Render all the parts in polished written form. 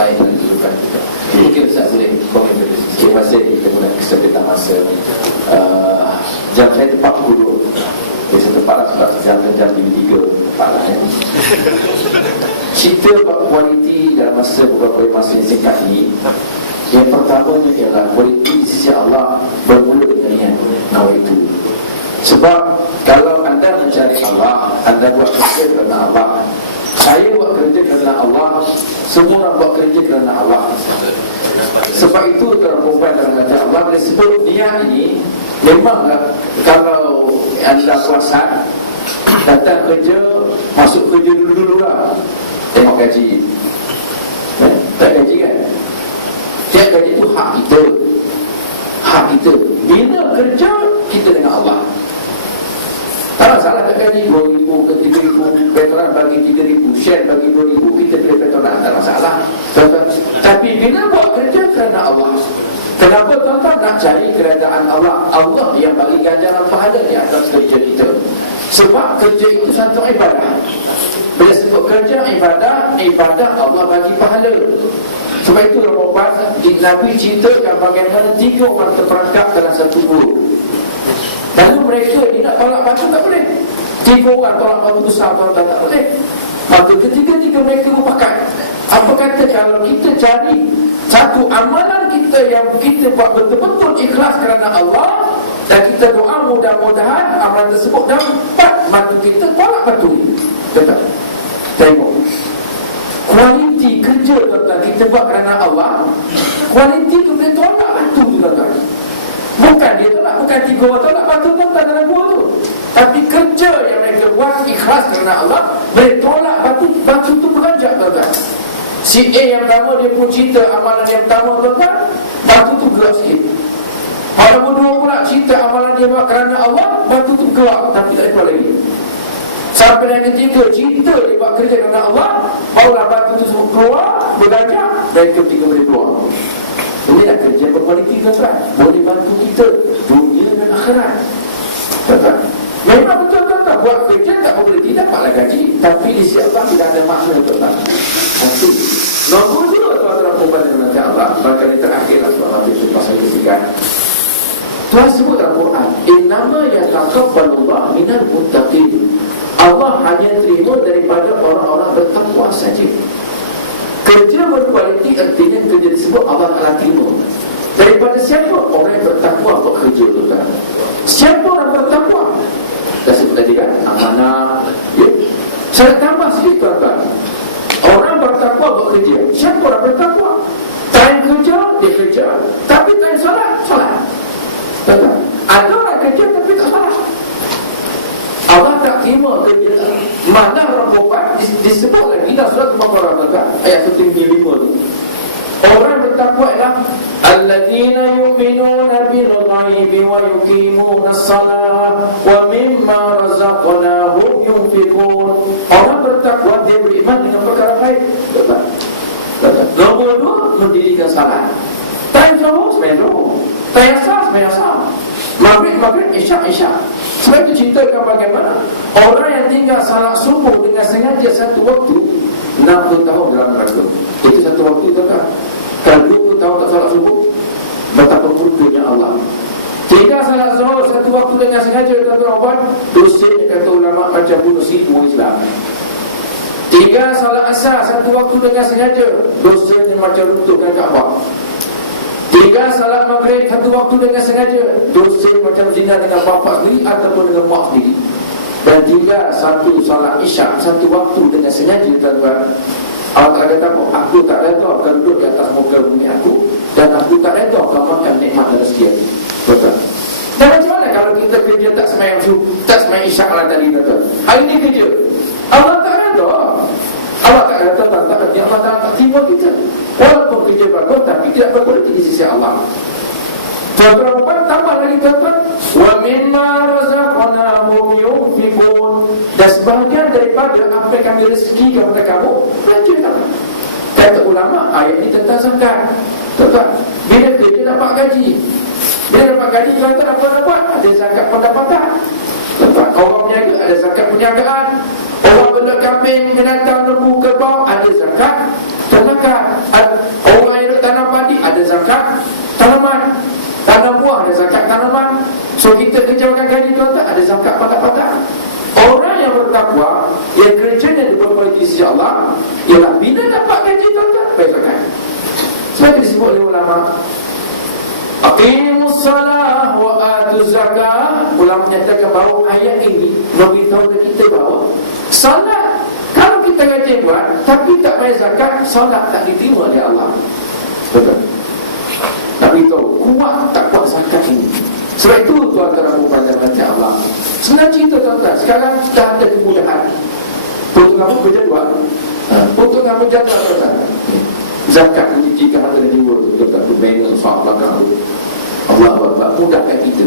lain dalam kehidupan kita. Mungkin Ustaz boleh komen sikit pasal kita guna kesempitan masa. Jam saya tepat pukul 2. Biasa tepat lah sebab jam 3 tepat lah Cerita kualiti dalam beberapa masa yang singkat ini. Yang pertamanya ialah kualiti sisi Allah bermula dengan nawaitu. Sebab kalau anda mencari Allah, anda buat kerja kerana Allah. Saya buat kerja kerana Allah, semua orang buat kerja kerana Allah. Sebab itu dalam perempuan dalam kata Allah boleh sebut dia ini memanglah kalau anda puasa datang kerja, masuk kerja dulu-dulu lah, tengok gaji. Tak gaji kan? Tiap gaji itu hak kita. Hak kita. Bila kerja, kita dengan Allah. Tak masalah tak gaji 2,000 ke 3,000, Petronas bagi 3,000, Shell bagi 2,000, kita beli Petronas, tak masalah. Tapi bila buat kerja kerana Allah, kenapa tuan-tuan nak cari kerajaan Allah? Allah yang bagi ganjaran pahala di atas kerja kita. Sebab kerja itu satu ibadah. Bila sebut kerja ibadah, ibadah Allah bagi pahala. Sebab itu Nabi ceritakan bagaimana 3 orang terperangkap dalam satu guru. Lalu mereka ni nak tolak batu tak boleh. 3 orang tolak batu besar tuan-tuan tak boleh. Maka ketiga-tiga mereka berpakat. Apa kata kalau kita cari satu amalan kita yang kita buat betul-betul ikhlas kerana Allah, dan kita doa mudah-mudahan amalan tersebut dapat bantu kita tolak batu. Betul. Tengok kualiti kerja tuan-tuan kita buat kerana Allah. Kualiti tu boleh tolak batu tuan-tuan. Bukan dia tolak, bukan 3 orang tolak batu tuan-tuan dalam gua tu, tapi kerja yang mereka buat ikhlas kerana Allah boleh tolak batu. Batu tu beranjak tuan-tuan. Si A yang pertama dia pun cerita amalan yang pertama tuan-tuan, batu tu gerak sikit. Orang kedua pula cerita amalan dia buat kerana Allah, batu tu gerak tapi tak ada lagi. Sampai yang ketiga cerita dia buat kerja kerana Allah, barulah batu tu semua keluar, beranjak, mereka tiga boleh keluar. Inilah kerja berkualiti tuan-tuan, boleh bantu kita dunia dan akhirat. Tuan-tuan, memang betul tuan-tuan, buat kerja tak berkualiti dapatlah gaji, tapi di sisi Allah tidak ada makna tuan-tuan. Nanti nombor 2 tuan-tuan perempuan dengan Nabi Allah, barangkali terakhirlah soalan itu pasal ketiga. Tuhan sebut dalam Quran, innama yataqabbalullah minal muttaqin. Allah hanya terima daripada orang-orang bertakwa saja. Kerja berkualiti artinya kerja disebut Allah telah terima. Daripada siapa? Orang yang bertakwa buat kerja tu kan. Siapa orang bertakwa? Dah sebut tadi kan, amanah. Ya. Saya tambah sikit tuan-tuan. Orang bertakwa buat kerja. Siapa orang bertakwa? Time kerja, dia kerja. Tapi time solat, solat. Tuan-tuan, ada orang kerja tapi tak solat. Allah tak terima kerja. Mana orang berbuat disebut lagi dalam surat Al-Baqarah tuan-tuan, ayat 155 tu. Orang bertakwa ialah alladzina yu'minuna bil ghaibi wa yuqimuna as-salah wa mimma razaqnahum yunfiqun. Orang bertakwa dia beriman dengan perkara baik. Betul. Nombor 2 mendirikan salat. Time zuhur sembahyang zuhur, time asar sembahyang asar, maghrib isyak. Sebab itu ceritakan bagaimana orang yang tinggal salat subuh dengan sengaja satu waktu 60 tahun dalam neraka. Itu satu waktu tuan-tuan. Kalau 20 tahun tak salat subuh, betapa murkanya Allah. Tinggal salat zuhur satu waktu dengan sengaja tuan-tuan, dosanya kata ulama macam bunuh situ Islam. Tinggal salat asar satu waktu dengan sengaja, dosanya macam runtuhkan Kaabah. Tinggal salat maghrib satu waktu dengan sengaja, dosa macam zina dengan bapa sendiri ataupun dengan mak sendiri. Dan tinggal satu salat isyak satu waktu dengan sengaja tuan-tuan, Allah Ta'ala kata apa? Aku tak reda akan duduk di atas muka bumi aku, dan aku tak reda akan makan nikmat dan rezeki aku. Tuan-tuan, dan macam mana kalau kita kerja tak semayang isyak lah tadi tuan-tuan, hari ni kerja Allah tak reda. Allah tak reda tuan-tuan, yang Allah tak terima kita. Walaupun kerja bagus tapi tidak berkualiti di sisi Allah. Tuan-tuan, tambah lagi tuan-tuan, wa mimma razaqnahum yunfiqun. Dan sebahagian daripada apa yang kami rezeki kepada kamu, belanjakan. Kata ulama, ayat ini tentang zakat. Tuan-tuan, bila kerja dapat gaji, bila dapat gaji tuan-tuan apa dapat? Ada zakat pendapatan. Tuan-tuan, orang berniaga ada zakat perniagaan. Orang benda kambing, binatang, lembu, kerbau, ada zakat ternakan. tanaman. Tanam buah ada zakat tanaman. So kita kerjakan gaji tuan-tuan, ada zakat padak-padak. Orang yang bertakwa, yang kerjanya diberkati di sisi Allah, ialah bila dapat gaji tuan-tuan, bayar zakat. Sebab disebut oleh ulama, aqimus salah wa atuz zakah. Ulama menyatakan bahawa ayat ini memberitahu kepada kita bahawa salat, kalau kita rajin buat tapi tak bayar zakat, salat tak diterima oleh Allah. Betul? Nak beritahu kuat tak kuat zakat ini. Sebab itu tuan-tuan pada mati Allah. Senang cerita tuan-tuan, sekarang kita ada kemudahan. Potong kamu kerja buat, potong kamu jaga tuan-tuan. Zakat mencucikan harta dan jiwa, tuan-tuan, tu banner soal belakang tu. Allah Akbar, mudahkan kita.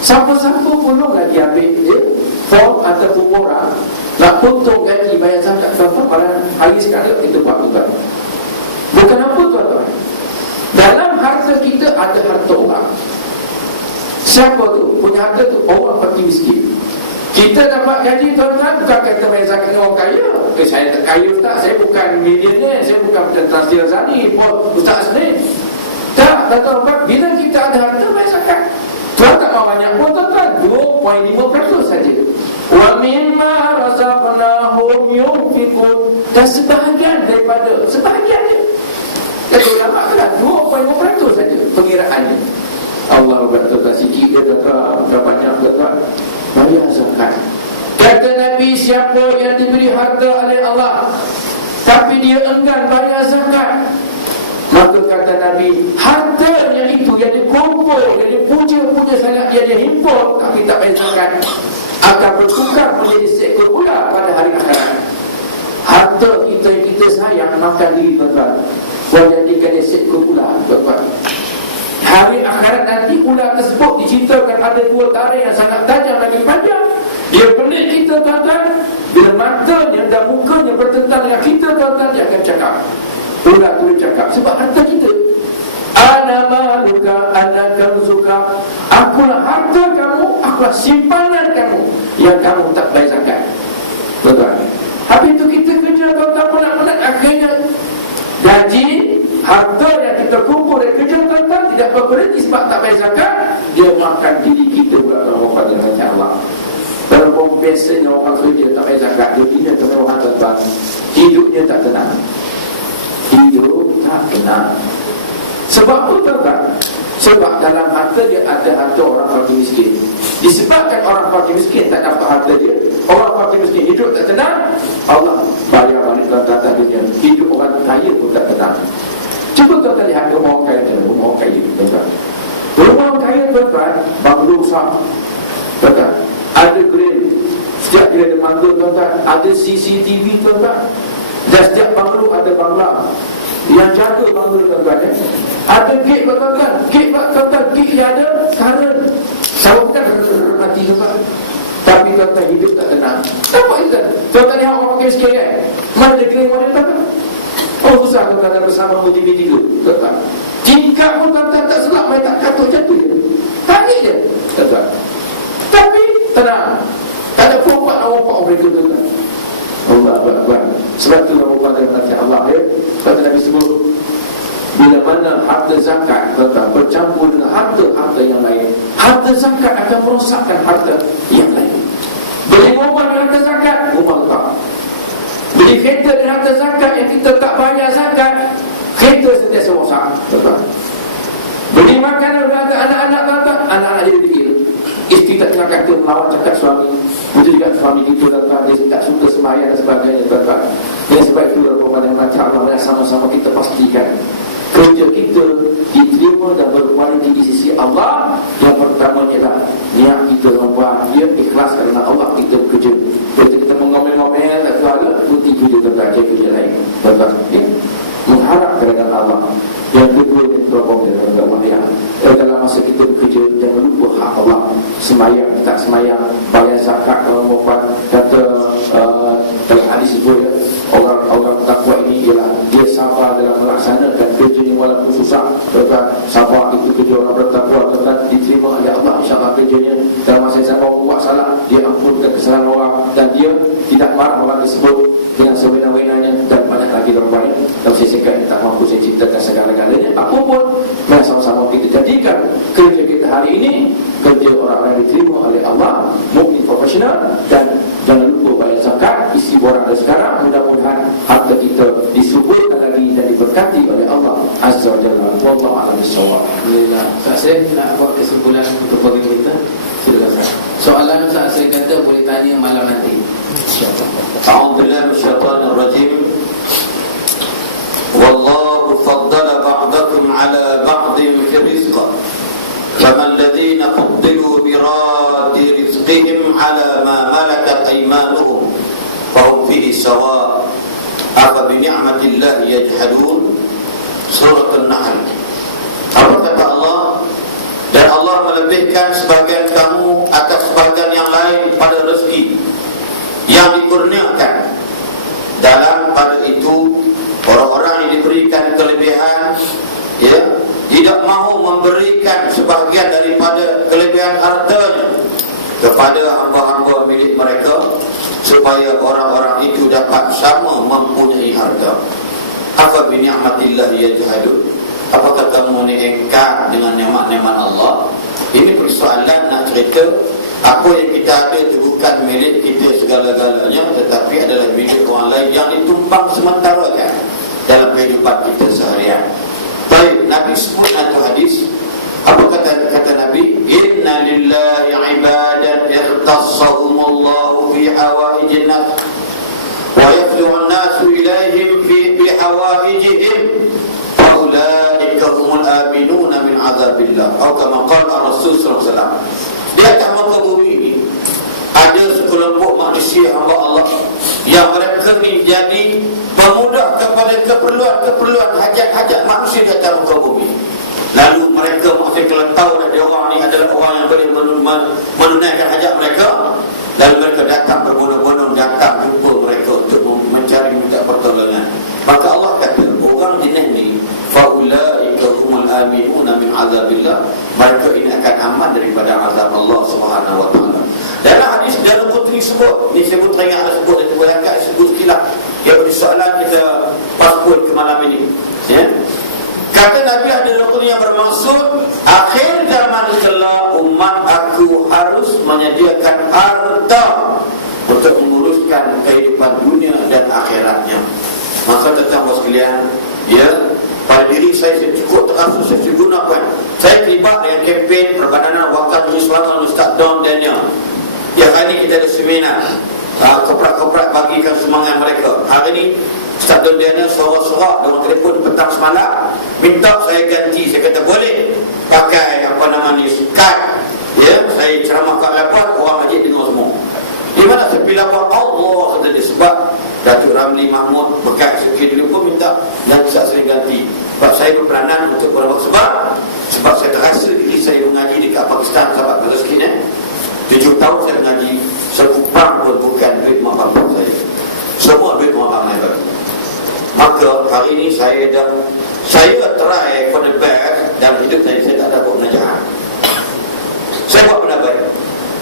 Siapa-siapa belum lagi ambil form ataupun orang nak potong gaji bayar zakat tuan-tuan, pada hari sekarang kita buat tuan-tuan. Bukan apa tuan-tuan, dalam harta kita ada harta orang. Siapa tu? Punya harta tu orang fakir miskin. Kita dapat gaji tuan-tuan, bukan kata bayar zakat dengan orang kaya. Saya tak kaya ustaz, saya bukan milioner, saya bukan Transir Zani, Ustaz Asni. Tak, tuan-tuan, bila kita ada harta bayar zakat. Tuan tak mahu banyak pun tuan-tuan, 2.5% saja. Wa mimma razaqnahum yunfiqun. Dan sebahagian daripada, sebahagian dia, kata ulama adalah 2.5% saja pengiraannya. Allah berkata sikit dia kata banyak tuan-tuan, bayar zakat. Kata Nabi, siapa yang diberi harta oleh Allah tapi dia enggan bayar zakat, maka kata Nabi, hartanya itu yang dikumpul, yang dipuja-puja sangat, yang dia himpun tapi tak bayar zakat, akan bertukar menjadi seekor ular pada hari akhirat. Harta kita yang kita sayang makan diri tuan-tuan, menjadikan dia seekor ular tuan-tuan. Hari akhirat nanti ular tersebut diceritakan ada dua taring yang sangat tajam lagi panjang. Dia pelik kita tuan-tuan. Bila matanya dan mukanya bertentang dengan kita tuan-tuan, dia akan cakap, ular tu cakap, sebab harta kita. Ana maluka ana kanzuka. Akulah harta kamu, akulah simpanan kamu yang kamu tak bayar zakat. Tuan-tuan, habis itu kita kerja tuan-tuan, penat-penat, akhirnya gaji, harta yang kita kumpul dari kerja tuan-tuan tidak berberhenti sebab tak bayar zakat. Dia makan diri kita pula kalau orang dengan Allah. Dalam orang biasanya orang kerja tak bayar zakat, dia tidak kemewahan tuan-tuan, hidupnya tak tenang. Hidup tak tenang. Sebab apa tuan-tuan? Sebab dalam harta dia ada harta orang fakir miskin. Disebabkan orang fakir miskin tak dapat harta dia, orang fakir miskin hidup tak tenang, Allah bayar balik tuan-tuan dunia. Hidup orang kaya pun tak tenang. Cuba tuan-tuan lihat rumah orang kaya, rumah orang kaya tuan-tuan. Rumah orang kaya tuan-tuan, banglo besar tuan-tuan, ada grill, setiap dia ada mantul tuan-tuan, ada CCTV tuan-tuan, dan setiap banglo ada bangla yang jaga banglo tuan-tuan. Ada gate tuan-tuan, gate tuan-tuan, gate yang ada current. Sama bukan mati tuan-tuan, tapi tuan-tuan hidup tak tenang. Nampak itu tuan-tuan lihat orang pakai miskin kan, mana dia grill, mana tuan-tuan. Oh susah tuan-tuan bersama TV3 tuan-tuan. Jika pun tuan-tuan tak selap, main tak katuk jatuh je, tanya je tuan-tuan. Tapi tenang, tak ada pompak mereka tuan-tuan. Allah Akbar. Sebab itu Allah dari Allah ya. Kata Nabi sebut, bila mana harta zakat tuan-tuan bercampur dengan harta-harta yang lain, harta zakat akan merosakkan harta yang lain. Beli rumah dengan harta zakat, rumah tak. Beli kereta dengan harta zakat yang kita tak bayar zakat, kereta sentiasa rosak tuan-tuan. Beli makanan dengan harta anak-anak tuan-tuan, anak-anak jadi degil. Isteri tak tengah kata melawan cakap suami, betul juga suami kita tuan-tuan, dia tak suka sembahyang dan sebagainya tuan-tuan. Dan sebab itu kepada macam Allah, sama-sama kita pastikan kerja kita diterima dan berkualiti di sisi Allah. Yang pertama ialah niat kita membuat dia ikhlas kerana Allah kita bekerja. Kalau kita mengomel-ngomel tak tahu ada putih kerja tuan-tuan, kerja lain tuan-tuan ya. Mengharap kerana Allah. Yang kedua yang terobong dalam agama ya, dalam masa kita bekerja jangan lupa hak Allah. Semayang, tak semayang, bayar zakat kalau wafat. Kata dalam hadis sebut ya, orang takwa ini ialah dia sabar dalam melaksanakan kerjanya walaupun susah. Sabar itu kerja orang bertakwa tuan-tuan, diterima oleh Allah insya-Allah kerjanya. Dalam masa yang sama buat salah, dia ampunkan kesalahan orang dan dia tidak marah orang tersebut dengan sewenang-wenangnya. Dan banyak lagi orang banyak dalam sisi saya tak mampu saya ceritakan segala-galanya. Apapun, mari sama-sama kita jadikan profesional. Dan jangan lupa bayar zakat. Isi borang dari sekarang, mudah-mudahan harta kita disuburkan lagi dan diberkati oleh Allah Azza wa Jalla. Wallahu a'lam bishawab. Alhamdulillah. Saya nak buat kesimpulan untuk bagi kita. Silakan. Soalan saya kata boleh tanya malam nanti. InsyaAllah. A'udzubillahi minasyaitonir rajim. Wallahu faddala ba'dakum 'ala ba'din fi rizq. Faman alladhina fuddilu bi raddi rizqihim 'ala ma malakat aymanuhum fahum fihi sawa. Afa bi ni'matillahi yajhadun. Surah An-Nahl. Apa kata Allah? Dan Allah melebihkan sebahagian kamu atas sebahagian yang lain pada rezeki yang dikurniakan. Dalam pada itu orang-orang yang diberikan kelebihan, ya, tidak mahu memberikan sebahagian daripada kelebihan hartanya kepada hamba-hamba milik mereka, supaya orang-orang itu dapat sama mempunyai harta. Afa bi ni'matillahi yajhadun. Apakah kamu ni engkar dengan nikmat-nikmat Allah? Ini persoalan nak cerita apa yang kita ada itu bukan milik kita segala-galanya, tetapi adalah milik orang lain yang ditumpang sementara kan dalam kehidupan kita seharian. Baik, Nabi sebut satu hadis. Apa kata Nabi? Inna lillahi ibadan ikhtassahumullahu fi hawaijin nas wa yaflu'un nasu ilaihim fi hawaijihim. Ulaika humul aminuna min azabillah. Atau kama qala Rasul sallallahu alaihi wasallam. Di atas muka bumi ini ada sekelompok manusia hamba Allah yang mereka ni jadi pemudah kepada keperluan hajat-hajat manusia di atas muka bumi. Lalu mereka maksudnya kalau tahu dah dia orang ni adalah orang yang boleh menunaikan hajat mereka, lalu mereka datang berbondong-bondong datang jumpa mereka untuk mencari minta pertolongan. Maka Allah kata orang jenis ni faulaika humul aminuna min azabillah. Mereka ini akan aman daripada azab Allah Subhanahu wa taala. Dalam hadis dalam Qutni sebut, ni saya pun teringat ada sebut dan berangkat sebut sekilas. Ya, beri soalan kita pasport ke malam ini. Ya. Kata Nabi ada rukun yang bermaksud akhir zaman kelak umat aku harus menyediakan harta untuk menguruskan kehidupan dunia dan akhiratnya. Maka tentang sekalian, ya, pada diri saya cukup terasa saya gunakan. Saya terlibat dengan kempen Perbadanan Wakaf Islam Ustaz Don Daniel. Ya, hari ini kita ada seminar. Koprak-koprak bagikan semangat mereka. Hari ini Ustaz Don Daniel sorak-sorak dengan telefon petang semalam, minta saya ganti. Saya kata boleh pakai apa nama ni, Skype. Ya, saya ceramah kat lapan, orang majlis dengar semua. Di mana saya pilih apa? Allah kata dia, sebab Datuk Ramli Mahmud bekas sikit dulu pun minta dan bisa saya ganti. Sebab saya berperanan untuk beberapa sebab saya terasa diri saya mengaji dekat Pakistan, sahabat rezeki ni 7 tahun saya mengaji, sekupang pun bukan duit mak bapak saya, semua duit mak bapak saya. Maka hari ini saya try for the best dalam hidup saya tak ada buat penajahan. Saya buat benda baik.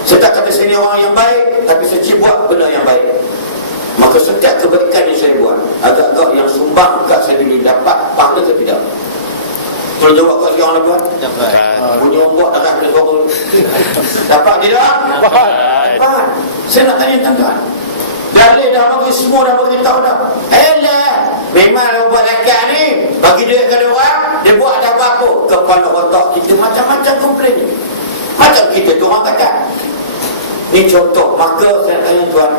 Saya tak kata saya ni orang yang baik, tapi saya buat benda yang baik. Maka setiap kebaikan yang saya buat, agak-agak yang sumbang kat saya dulu dapat pahala ke tidak? Kalau jawab kat sekarang orang buat? Dapat. Punya orang buat darah kena suara. Dapat tidak? Dapat. Saya nak tanya tuan-tuan, dalil dah bagi semua, dah bagi tahu dah. Elah, memang buat zakat ni bagi duit ke orang, dia buat dah apa-apa. Kepala otak kita macam-macam komplain ni. Macam kita tu orang zakat. Ni contoh. Maka saya tanya tuan,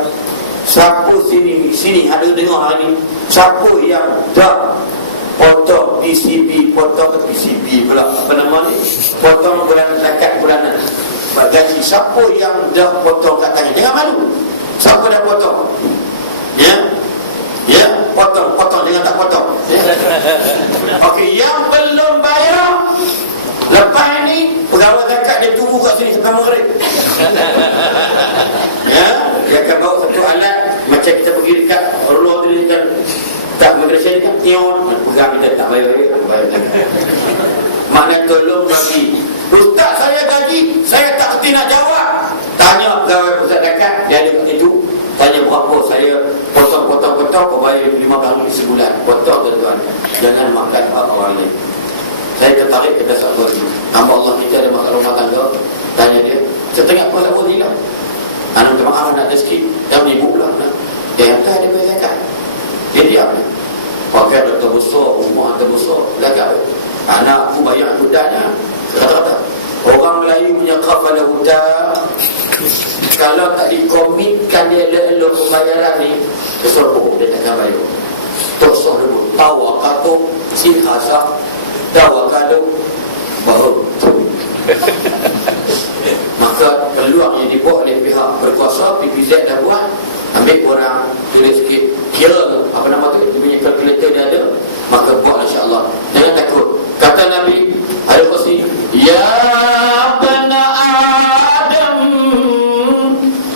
siapa sini ada dengar hari ni, siapa yang dah potong PCB, potong PCB pula, apa nama ni, potong bulan zakat bulanan gaji, siapa yang dah potong kat tangan? Jangan malu. Siapa dah potong? Ya, potong, jangan tak potong. Okey, yang belum bayar lepas ni pegawai zakat dia tunggu kat sini sampai maghrib. Ya, dia akan bawa satu alat macam kita pergi dekat roller tu dekat tak migration ni kan, tiun pegang kita tak bayar lagi. Makna tolong bagi. Ustaz saya gaji, saya tak kerti nak jawab. Tanya pegawai pusat zakat, dia ada kat situ. Tanya berapa saya potong, kau bayar 5 kali sebulan. Potong tuan-tuan. Jangan makan hak orang lain. Saya tertarik kita satu lagi. Hamba Allah kita ada masalah rumah tangga. Tanya dia, setengah pun tak boleh hilang. Anak minta maaf nak rezeki, yang ibu pula nak. Dia yang dia bayar zakat. Dia diam. Pakai ada terbesar, rumah terbesar, zakat. Anak aku bayar hutangnya. Kata-kata orang Melayu punya kafalah hutang, kalau tak dikomitkan dia elok pembayaran ni, besar pokok dia takkan bayar. Tosok dulu, tawakatu si khasah, tawakatu baru. Maka peluang yang dibuat oleh pihak berkuasa, PPZ dah buat, ambil orang tulis sikit, kira apa nama tu, dia punya kalkulator dia ada, maka buat insya-Allah. Jangan takut. Kata Nabi ada kursi, ya bana Adam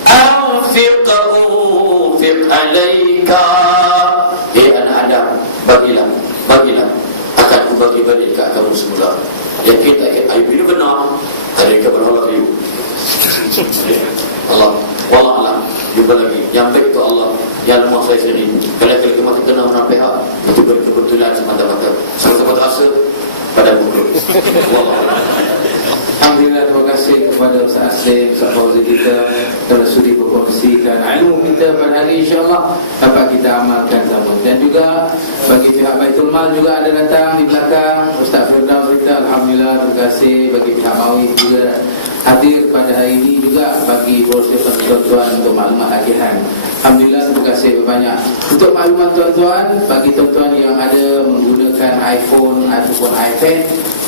anfiq alayka. Anak Adam, bagilah akan ku bagi balik kat kamu semula. Yakin tak yakin? Ayub itu benar. Tadi ke berhala Ayub. Allah, wallah alam. Jumpa lagi. Yang baik itu Allah. Yang lemah saya sendiri. Kalau mati kena orang pihak, itu berkebetulan semata-mata. Sama-sama terasa pada pukul. Wallah alam. Alhamdulillah, terima kasih kepada Ustaz Aslim, Ustaz Fauzi kita kerana sudi berkongsikan ilmu kita pada hari insya-Allah dapat kita amalkan sama. Dan juga bagi pihak Baitul Mal juga ada datang di belakang Ustaz Firdaus kita. Alhamdulillah, terima kasih bagi pihak Mawi juga hadir pada hari ini juga bagi brosur tuan-tuan untuk maklumat tagihan. Alhamdulillah, terima kasih banyak. Untuk maklumat tuan-tuan, bagi tuan-tuan yang ada menggunakan iPhone ataupun iPad,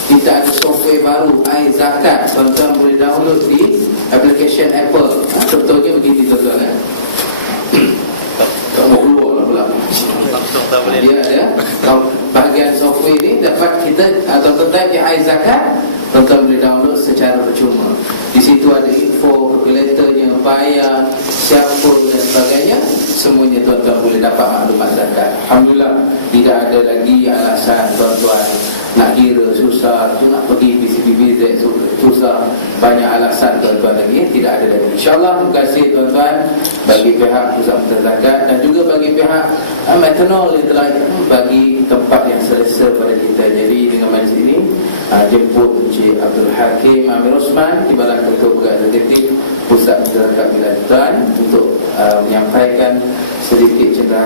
kita ada software baru iZakat. Tuan-tuan boleh download di application Apple. Contohnya begini tuan-tuan. Tak mau keluar lah pula. Dia ada bahagian software ni dapat kita tuan-tuan type di iZakat, tuan-tuan boleh download secara percuma. Di situ ada info kalkulatornya, bayar, siapa dan sebagainya. Semuanya tuan-tuan boleh dapat maklumat zakat. Alhamdulillah, tidak ada lagi alasan tuan-tuan nak kira susah, nak pergi PCBBZ susah, banyak alasan tuan-tuan lagi, tidak ada lagi. InsyaAllah, terima kasih tuan-tuan bagi pihak Pusat Zakat dan juga bagi pihak Methanol yang telah bagi tempat yang selesa pada kita. Jadi dengan majlis ini jemput Encik Abdul Hakim Amir Osman, Timbalan Ketua Pegawai Eksekutif Pusat Zakat Kelantan untuk menyampaikan sedikit cenderangan